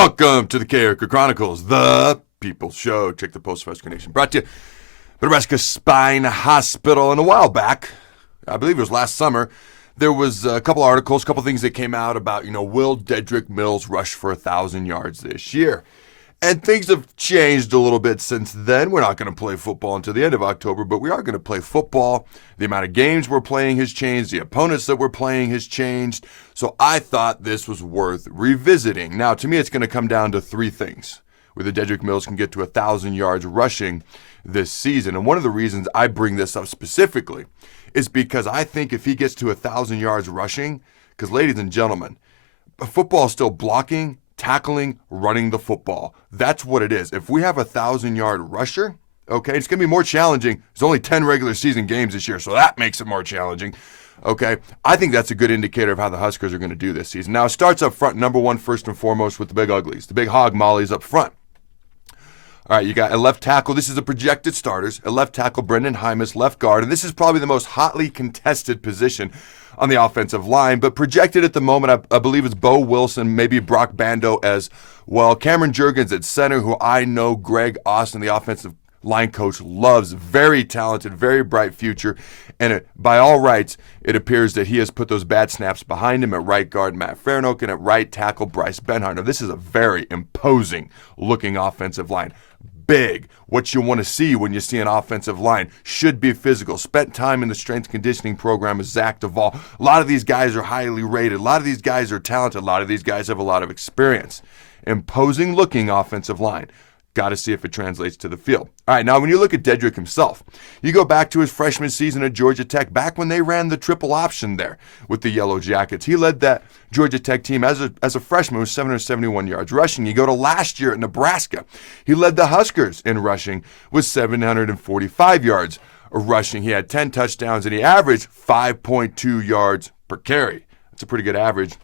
Welcome to the Carriker Chronicles, the People's Show. Check the Post of Husker Nation. Brought to you by Nebraska Spine Hospital. And a while back, I believe it was last summer, there was a couple articles, a couple things that came out about, will Dedrick Mills rush for 1,000 yards this year? And things have changed a little bit since then. We're not going to play football until the end of October, but we are going to play football. The amount of games we're playing has changed. The opponents that we're playing has changed. So I thought this was worth revisiting. Now, to me, it's going to come down to three things whether Dedrick Mills can get to 1,000 yards rushing this season. And one of the reasons I bring this up specifically is because I think if he gets to 1,000 yards rushing, because ladies and gentlemen, football is still blocking, tackling, running the football. That's what it is. If we have 1,000-yard rusher, okay, it's going to be more challenging. There's only 10 regular season games this year, so that makes it more challenging. Okay, I think that's a good indicator of how the Huskers are going to do this season. Now, it starts up front, number one, first and foremost, with the big uglies, the big hog mollies up front. All right, you got a left tackle. This is the projected starters. A left tackle, Brendan Hymas, left guard. And this is probably the most hotly contested position on the offensive line. But projected at the moment, I believe it's Bo Wilson, maybe Brock Bando as well. Cameron Jurgens at center, who I know Greg Austin, the offensive line coach, loves. Very talented, very bright future. And by all rights, it appears that he has put those bad snaps behind him at right guard, Matt Faranoak, and at right tackle, Bryce Benhart. Now, this is a very imposing looking offensive line. Big. What you want to see when you see an offensive line. Should be physical. Spent time in the strength conditioning program with Zach Duvall. A lot of these guys are highly rated. A lot of these guys are talented. A lot of these guys have a lot of experience. Imposing looking offensive line. Got to see if it translates to the field. All right, now when you look at Dedrick himself, you go back to his freshman season at Georgia Tech, back when they ran the triple option there with the Yellow Jackets. He led that Georgia Tech team as a freshman with 771 yards rushing. You go to last year at Nebraska. He led the Huskers in rushing with 745 yards rushing. He had 10 touchdowns, and he averaged 5.2 yards per carry. That's a pretty good average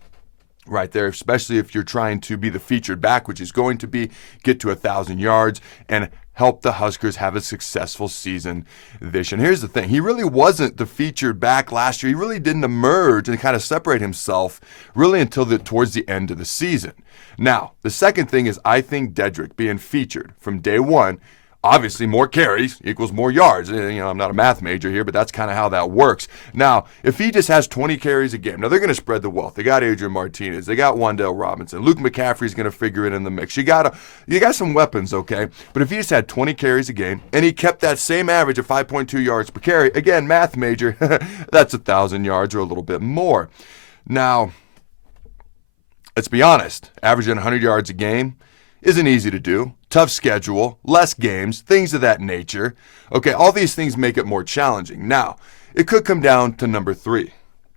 right there, especially if you're trying to be the featured back, which is going to be get to 1,000 yards and help the Huskers have a successful season this year. And here's the thing. He really wasn't the featured back last year. He really didn't emerge and kind of separate himself really until towards the end of the season. Now, the second thing is I think Dedrick being featured from day one, obviously, more carries equals more yards. I'm not a math major here, but that's kind of how that works. Now, if he just has 20 carries a game, now they're going to spread the wealth. They got Adrian Martinez. They got Wan'Dale Robinson. Luke McCaffrey's going to figure it in the mix. You got some weapons, okay? But if he just had 20 carries a game and he kept that same average of 5.2 yards per carry, again, math major, that's 1,000 yards or a little bit more. Now, let's be honest. Averaging 100 yards a game isn't easy to do. Tough schedule, less games, things of that nature. Okay, all these things make it more challenging. Now, it could come down to number three.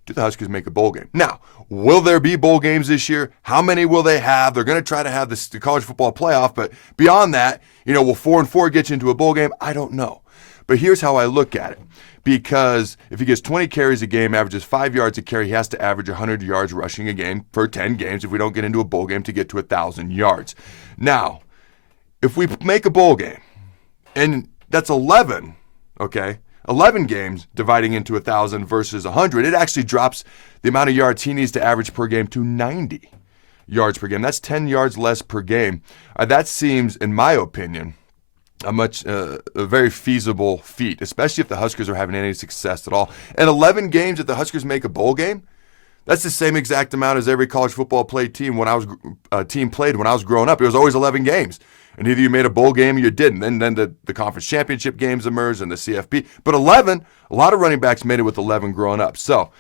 Do the Huskers make a bowl game? Now, will there be bowl games this year? How many will they have? They're going to try to have the college football playoff, but beyond that, will 4-4 get you into a bowl game? I don't know. But here's how I look at it. Because if he gets 20 carries a game, averages 5 yards a carry, he has to average 100 yards rushing a game for 10 games if we don't get into a bowl game to get to 1,000 yards. Now, if we make a bowl game, and that's 11, okay, 11 games dividing into 1,000 versus 100, it actually drops the amount of yards he needs to average per game to 90 yards per game. That's 10 yards less per game. That seems, in my opinion, a very feasible feat, especially if the Huskers are having any success at all. And 11 games if the Huskers make a bowl game, that's the same exact amount as every college football team played when I was growing up. It was always 11 games. And either you made a bowl game or you didn't. And then the conference championship games emerged and the CFP. But 11, a lot of running backs made it with 11 growing up. So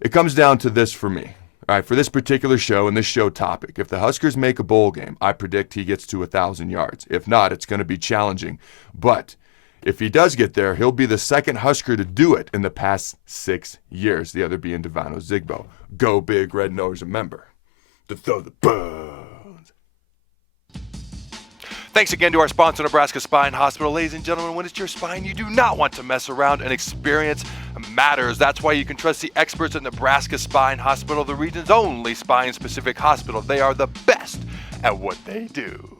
it comes down to this for me. All right, for this particular show and this show topic, if the Huskers make a bowl game, I predict he gets to 1,000 yards. If not, it's going to be challenging. But if he does get there, he'll be the second Husker to do it in the past 6 years, the other being Devano Zigbo. Go Big Red Nose, remember to throw the bones. Thanks again to our sponsor, Nebraska Spine Hospital. Ladies and gentlemen, when it's your spine, you do not want to mess around, and experience matters. That's why you can trust the experts at Nebraska Spine Hospital, the region's only spine-specific hospital. They are the best at what they do.